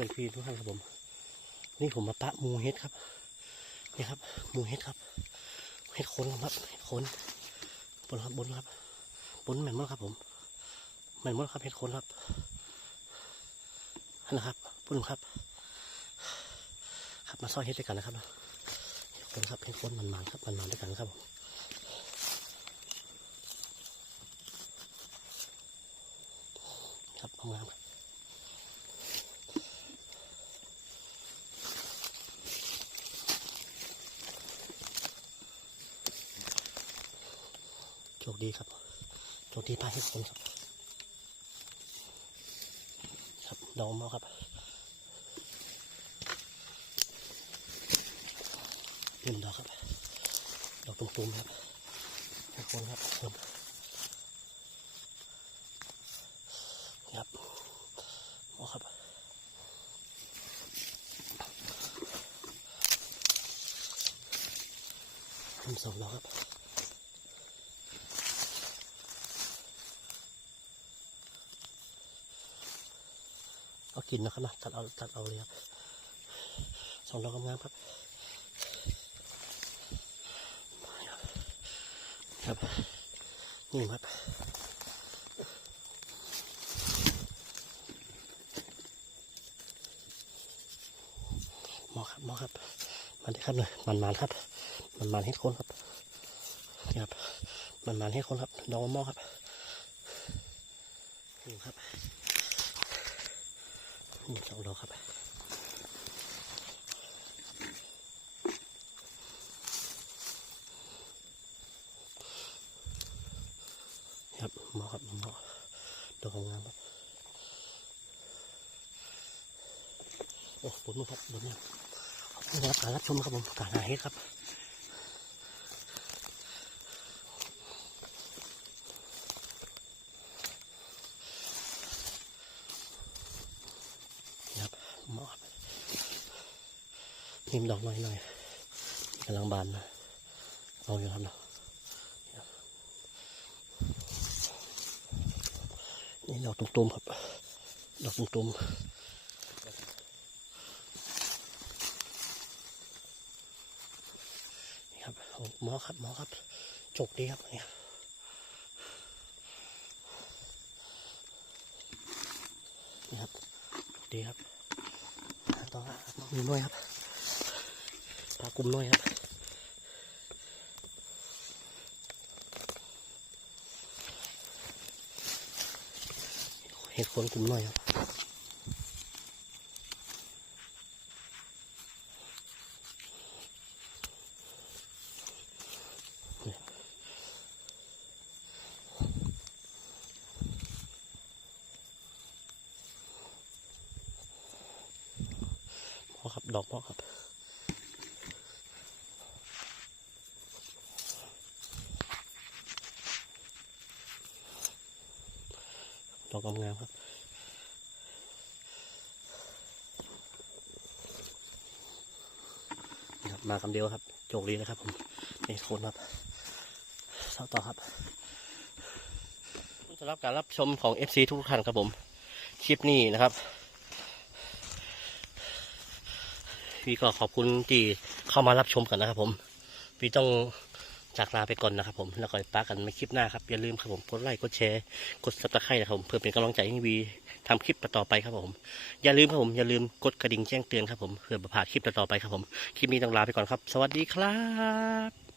พื่อนพี่ทุกท่านครับผม นี่ผมมาปะมูเฮ็ดครับนี่ครับมูเฮ็ดครับเฮ็ดคนครับเฮ็ดคนบนครับบนครับบนแม่นมดครับผมแม่นมดครับเฮ็ดคนครับนั่นะครับบนครับ ครับมาซอยเฮ็ดด้วยกันนะครับเฮ็ดคนครับเฮ็ดคนมันมันๆครับมันมันๆด้วยกันครับผมครับงามครับ โชคดีครับ โชคดีพาให้คนครับ ครับดองมาครับหนึ่งดอกครับ ดอกตุ้มๆครับให้คนครับคนครับมาครับหนึ่งสองดอกครับ เอากินนะครับนะตัดเอาตัดเอาเลยครับสองดอกงามๆครับครับนี่ครับหมอครับหมอครับมันได้ครับเลยมันมันครับ มันมันให้คนครับนี่ครับมันมันให้คนครับดอกมะม่วงครับนี่ครับ สองดอกครับครับหมอครับหมอดอกงามครับโอ้ฝนมาครับฝนมาขอบคุณครับการรับชมครับผมการหาเฮ็ดคครับหมอครับ นิ่มดอกน้อยหน่อยกำลังบานนะเอาอยู่ครับเนาะนี่ดอกตุ่มๆครับ ดอกตุ่มๆนี่ครับหมอครับหมอครับโชคดีครับเนี่ยนี่ครับดีครับต่อครับมีน้อยครับ ปลากลุ่มน้อยครับเห็ดคนกลุ่มน้อยครับหมอครับ ดอกหมอครับ ดอกงามครับนี่ครับมาคำเดียวครับ โจกดีนะครับผมนี่โคนครับเท่าต่อครับสำหรับการรับชมของ FC ทุกท่านครับผม คลิปนี้นะครับ พี่ก็ขอบคุณที่เข้ามารับชมกันนะครับผม พี่ต้อง จากลาไปก่อนนะครับผมแล้วก็ปากันในคลิปหน้าครับอย่าลืมครับผมกดไลค์กดแชร์กดซับสไครต์นะครับผมเพื่อเป็นกำลังใจให้วีทำคลิปต่อไปครับผม อย่าลืมครับผมอย่าลืมกดกระดิ่งแจ้งเตือนครับผมเพื่อประพาคลิปต่อไปครับผมคลิปนี้ต้องลาไปก่อนครับ สวัสดีครับ